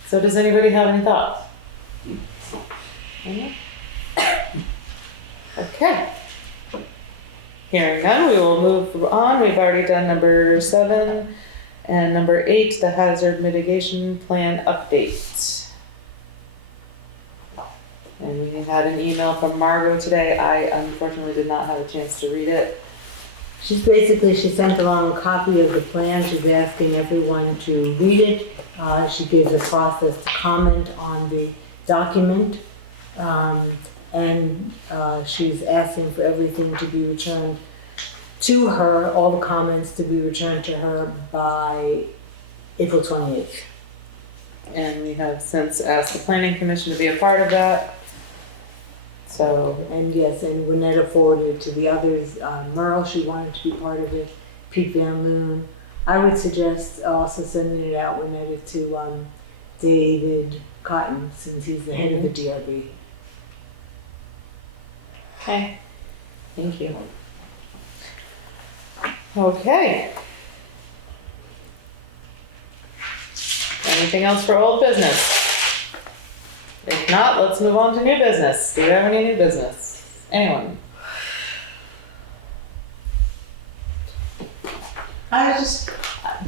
So does anybody have any thoughts? Any? Okay. Hearing none, we will move on. We've already done number 7 and number 8, the hazard mitigation plan update. And we had an email from Margot today. I unfortunately did not have a chance to read it. She sent along a copy of the plan. She's asking everyone to read it. She gives a process to comment on the document. And she's asking for everything to be returned to her, all the comments to be returned to her by April 28th. And we have since asked the planning commission to be a part of that. So, And yes, and Winetta forwarded to the others. Merle, she wanted to be part of it. Pete Van Loon. I would suggest also sending it out, Winetta, to David Cotton, since he's the head of the DRB. okay, thank you. Okay. Anything else for old business? If not, let's move on to new business. Do we have any new business? Anyone? I was just,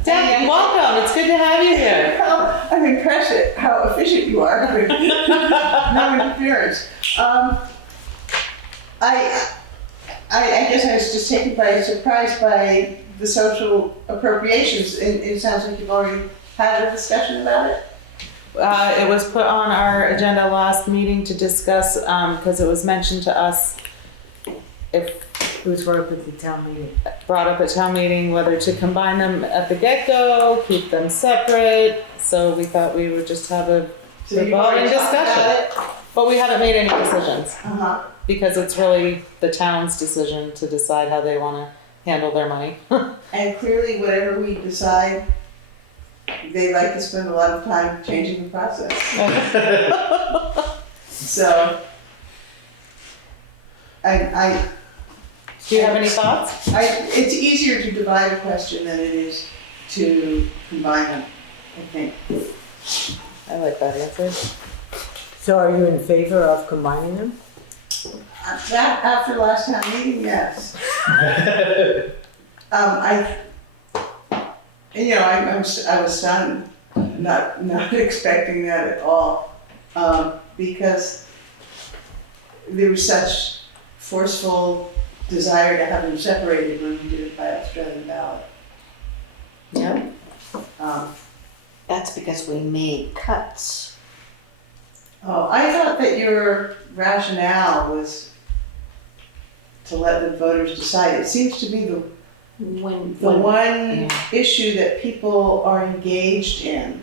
Deb, welcome. It's good to have you here. I'm impressed at how efficient you are with no interference. I guess I was just taken by surprise by the social appropriations. It sounds like you've already had a discussion about it. It was put on our agenda last meeting to discuss, because it was mentioned to us if It was brought up at the town meeting. brought up at town meeting, whether to combine them at the get-go, keep them separate. So we thought we would just have a So you've revolving already talked about discussion. But we haven't made any decisions it? Uh-huh. because it's really the town's decision to decide how they want to handle their money. And clearly, whatever we decide, they like to spend a lot of time changing the process. So, Do you have any thoughts? it's easier to divide a question than it is to combine them, I think. I like that answer. So are you in favor of combining them? That, after last town meeting, yes. I was stunned, not expecting that at all, because there was such forceful desire to have them separated when we did it by Australian ballot. Yeah. That's because we made cuts. Oh, I thought that your rationale was to let the voters decide. It seems to me When, The when, one Yeah. issue that people are engaged in,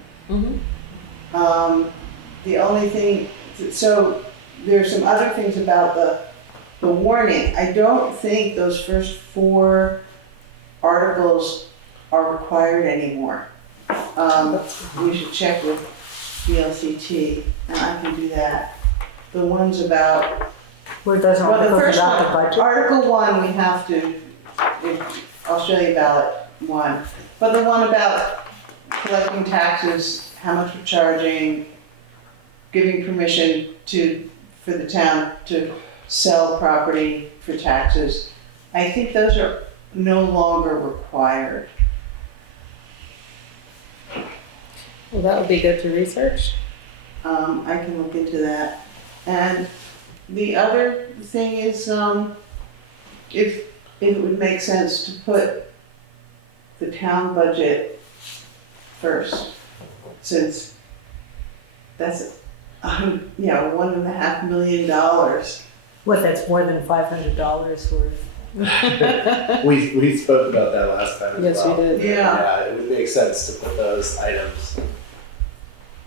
the only thing, so there's some other things about the warning. I don't think those first 4 articles are required anymore. We should check with VLCT, and I can do that. The ones about, Where it doesn't well, the articles first about the one, budget. Article 1, we have to, Australia ballot 1. But the one about collecting taxes, how much we're charging, giving permission for the town to sell property for taxes, I think those are no longer required. Well, that would be good to research. I can look into that. And the other thing is, if it would make sense to put the town budget first, since that's, $1.5 million. What, that's more than $500 worth? We spoke about that last time as Yes, well. we did. Yeah. It would make sense to put those items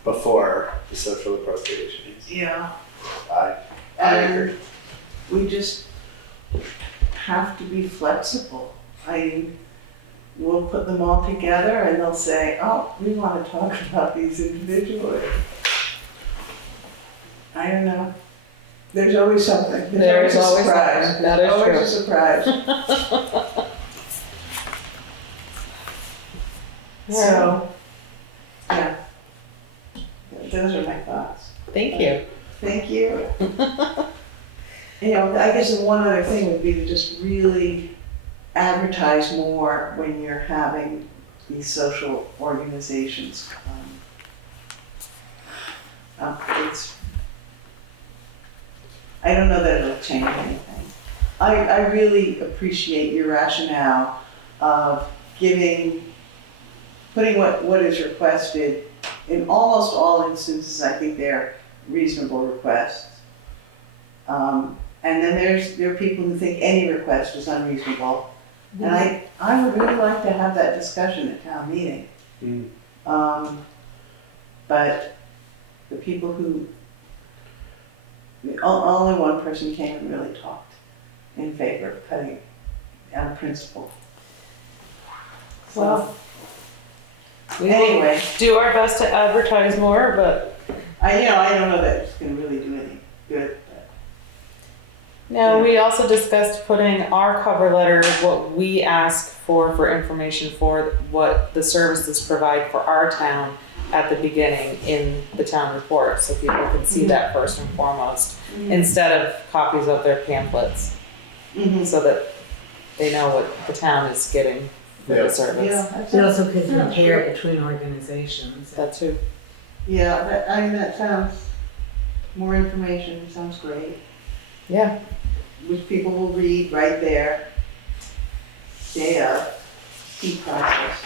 before the social appropriations. Yeah. I And agree. we just have to be flexible. We'll put them all together and they'll say, oh, we want to talk about these individually. I don't know. There's always something. There's a always surprise. something. That is Always true. a surprise. So, yeah. Those are my thoughts. Thank you. Thank you. I guess the one other thing would be to just really advertise more when you're having these social organizations. I don't know that it'll change anything. I really appreciate your rationale of putting what is requested. In almost all instances, I think they're reasonable requests. And then there are people who think any request is unreasonable. And I would really like to have that discussion at town meeting. But the people who, only one person came and really talked in favor of cutting it on a principle. Well, we Anyway. will do our best to advertise more, but I don't know that it's gonna really do any good, but. no, Yeah. we also discussed putting our cover letter, what we ask for information for what the services provide for our town at the beginning in the town report, so people can see that first and foremost, instead of copies of their pamphlets, Mhm. so that they know what the town is getting for Yeah. the service. Yeah, that's They also could compare between organizations. That too. yeah, that sounds, more information sounds great, Yeah. which people will read right there. Day of, key process.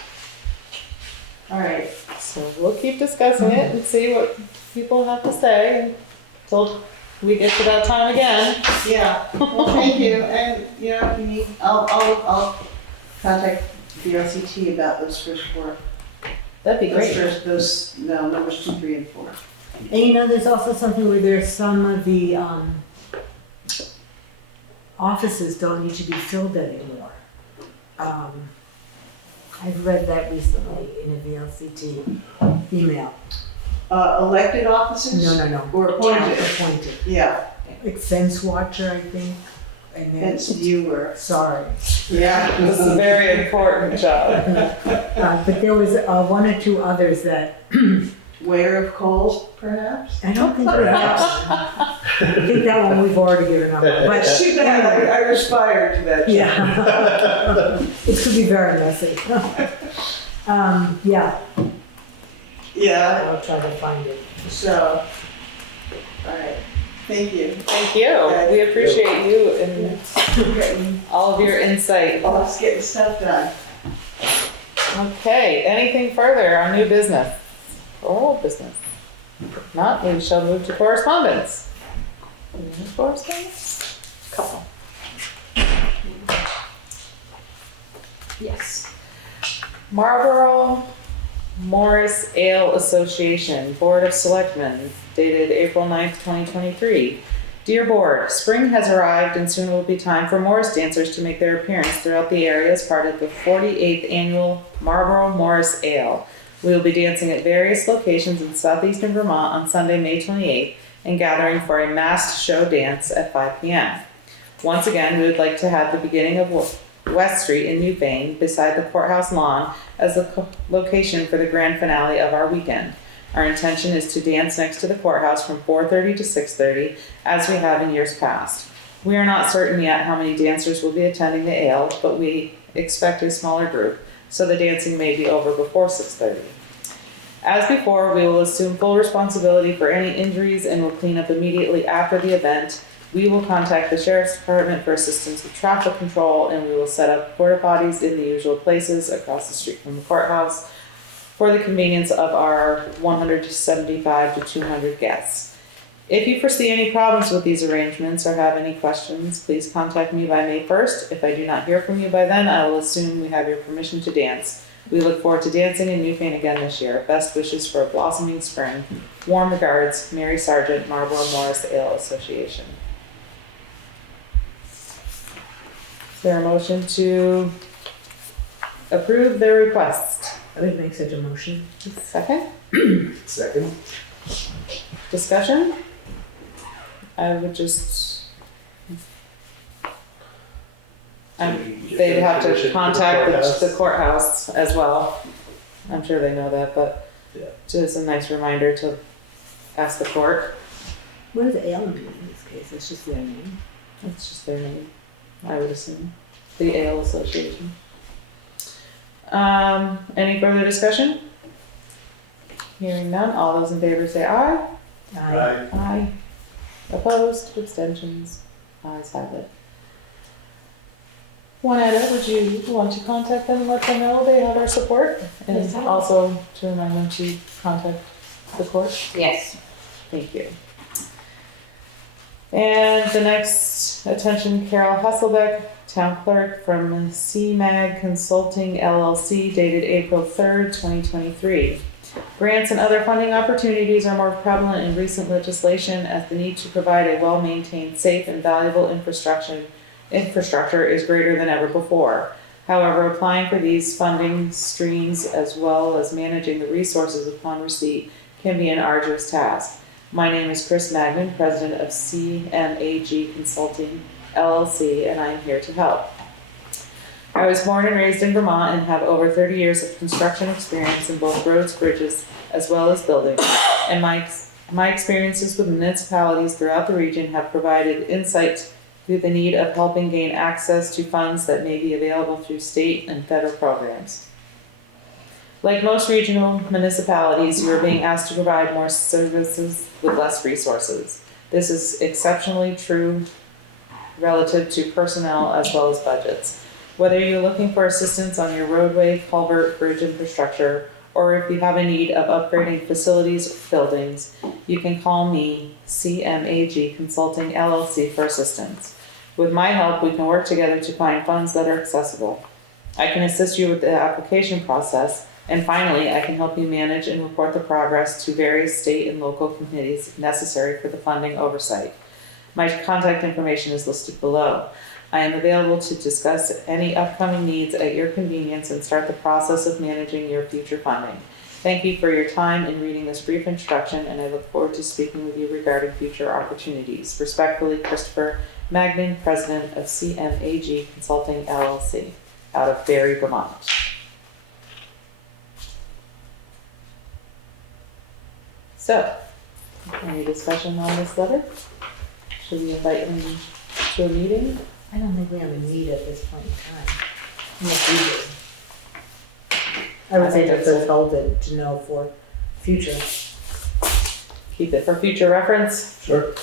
All right, So we'll keep discussing it and see what people have to say until we get to that time again. yeah, well, thank you, and, if you need, I'll contact VLCT about those first 4. That'd be great. Numbers 2, 3, and 4. And there's also something where there's some of the offices don't need to be filled anymore. I've read that recently in a VLCT email. Elected officers? No. Or appointed? Appointed. Yeah, Like fence watcher, I think. And then, that's viewer. sorry. Yeah. This is a very important job. But there was 1 or 2 others that Wear of coals, perhaps? I don't think we have. I think that one we've already given up on. But Too bad, I aspired to that. yeah, it could be very messy. Yeah, Yeah, I'll try to find it. so, all right, thank you. Thank you. We appreciate you and Getting, all of your insight. us getting stuff done. Okay, anything further on new business or old business? If not, we shall move to correspondence. Any correspondence? Couple. Yes. Marlboro Morris Ale Association, Board of Selectmen, dated April 9th, 2023. Dear Board, spring has arrived and soon will be time for Morris dancers to make their appearance throughout the area as part of the 48th annual Marlboro Morris Ale. We will be dancing at various locations in southeastern Vermont on Sunday, May 28th, and gathering for a masked show dance at 5 p.m. Once again, we would like to have the beginning of West Street in Newfane beside the courthouse lawn as the location for the grand finale of our weekend. Our intention is to dance next to the courthouse from 4:30 to 6:30 as we have in years past. We are not certain yet how many dancers will be attending the ale, but we expect a smaller group, so the dancing may be over before 6:30. As before, we will assume full responsibility for any injuries and will clean up immediately after the event. We will contact the Sheriff's Department for assistance with traffic control, and we will set up porta potties in the usual places across the street from the courthouse for the convenience of our 175 to 200 guests. If you foresee any problems with these arrangements or have any questions, please contact me by May 1st. If I do not hear from you by then, I will assume we have your permission to dance. We look forward to dancing in Newfane again this year. Best wishes for a blossoming spring. Warm regards, Mary Sargent, Marlboro Morris Ale Association. Is there a motion to approve their request? I would make such a motion. Second? Second. Discussion? I would just, they'd have to contact the courthouse as well. I'm sure they know that, but Yeah. just a nice reminder to ask the court. What does ale mean in this case? It's just their name. It's just their name, I would assume. The Ale Association. Any further discussion? Hearing none, all those in favor say aye. Aye. Aye. Opposed, abstentions, ayes have it. Juanetta, would you want to contact them and let them know they have our support? And Yes, I will. also to remind them to contact the court? Yes. Thank you. And the next, attention Carol Hasselbeck, Town Clerk from CMAG Consulting LLC, dated April 3rd, 2023. Grants and other funding opportunities are more prevalent in recent legislation as the need to provide a well-maintained, safe, and valuable infrastructure is greater than ever before. However, applying for these funding streams as well as managing the resources upon receipt can be an arduous task. My name is Chris Magnan, President of CMAG Consulting LLC, and I am here to help. I was born and raised in Vermont and have over 30 years of construction experience in both roads, bridges, as well as buildings, and my experiences with municipalities throughout the region have provided insight to the need of helping gain access to funds that may be available through state and federal programs. Like most regional municipalities, you are being asked to provide more services with less resources. This is exceptionally true relative to personnel as well as budgets. Whether you're looking for assistance on your roadway, culvert, bridge infrastructure, or if you have a need of upgrading facilities or buildings, you can call me, CMAG Consulting LLC, for assistance. With my help, we can work together to find funds that are accessible. I can assist you with the application process, and finally, I can help you manage and report the progress to various state and local committees necessary for the funding oversight. My contact information is listed below. I am available to discuss any upcoming needs at your convenience and start the process of managing your future funding. Thank you for your time in reading this brief introduction, and I look forward to speaking with you regarding future opportunities. Respectfully, Christopher Magnan, President of CMAG Consulting LLC, out of Barre, Vermont. So, any discussion on this letter? Should we invite him to a meeting? I don't think we have a need at this point in time. Unless we do. I would say just hold it to know for future. Keep it for future reference. Sure.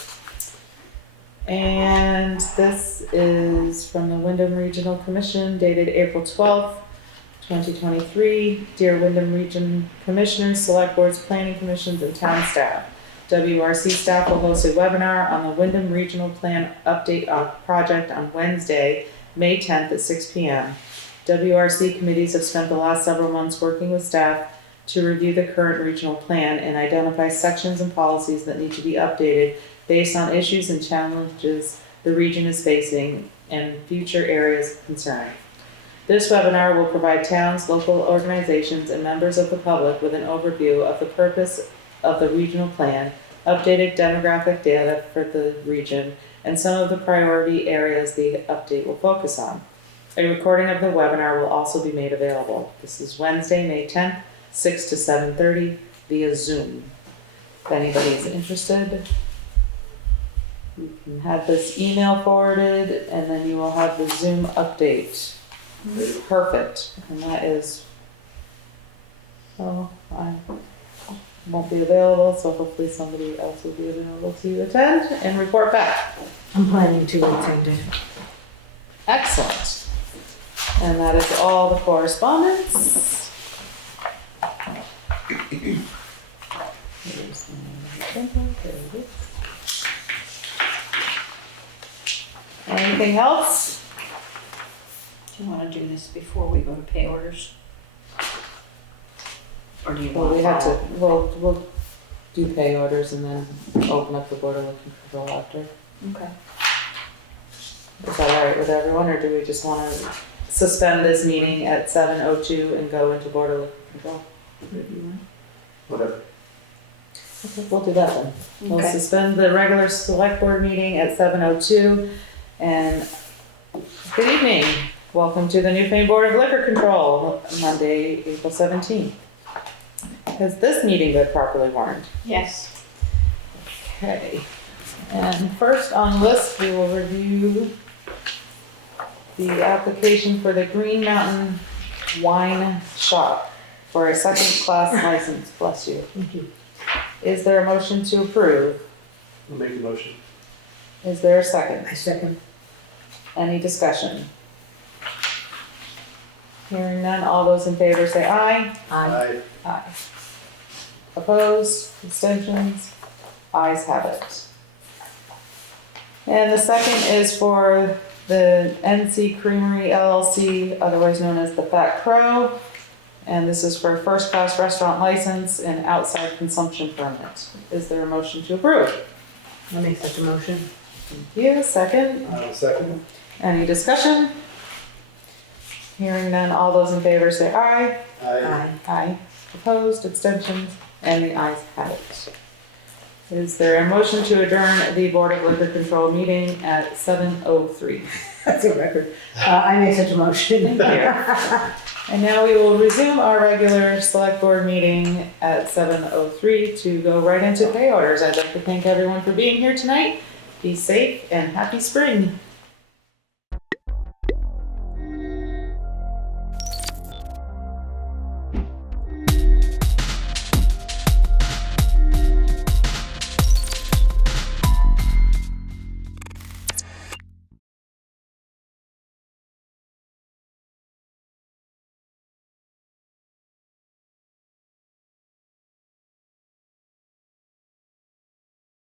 And this is from the Windham Regional Commission dated April 12th, 2023. Dear Windham Region Commissioners, Select Boards, Planning Commissions, and Town Staff. WRC staff will host a webinar on the Windham Regional Plan Update Project on Wednesday, May 10th at 6 p.m. WRC committees have spent the last several months working with staff to review the current regional plan and identify sections and policies that need to be updated based on issues and challenges the region is facing and future areas of concern. This webinar will provide towns, local organizations, and members of the public with an overview of the purpose of the regional plan, updated demographic data for the region, and some of the priority areas the update will focus on. A recording of the webinar will also be made available. This is Wednesday, May 10th, 6 to 7:30 via Zoom. If anybody is interested, you can have this email forwarded and then you will have the Zoom update. Perfect. And that is, I won't be available, so hopefully somebody else will be available to attend and report back. I'm planning to attend it. Excellent. And that is all the correspondence. Here's my agenda. There it is. Anything else? Do you want to do this before we go to pay orders? Or do you Well, want we to have to, follow? we'll do pay orders and then open up the Board of Liquor Control after. Okay. Is that all right with everyone, or do we just want to suspend this meeting at 7:02 and go into Board of Liquor Control? Whatever. Okay, we'll do that then. We'll Okay. suspend the regular select board meeting at 7:02 and good evening. Welcome to the Newfane Board of Liquor Control, Monday, April 17th. Has this meeting been properly warned? Yes. Okay. And first on list, we will review the application for the Green Mountain Wine Shop for a second-class license. Bless you. Thank you. Is there a motion to approve? I'll make the motion. Is there a second? I second. Any discussion? Hearing none, all those in favor say aye. Aye. Aye. Opposed, abstentions, ayes have it. And the second is for the NC Creamery LLC, otherwise known as the Fat Crow. And this is for a first-class restaurant license and outside consumption permit. Is there a motion to approve? I'll make such a motion. Thank you. Second? Second. Any discussion? Hearing none, all those in favor say aye. Aye. Aye. Opposed, abstentions, and the ayes have it. Is there a motion to adjourn the Board of Liquor Control meeting at 7:03? That's a record. I make such a motion. And now we will resume our regular select board meeting at 7:03 to go right into pay orders. I'd like to thank everyone for being here tonight. Be safe and happy spring.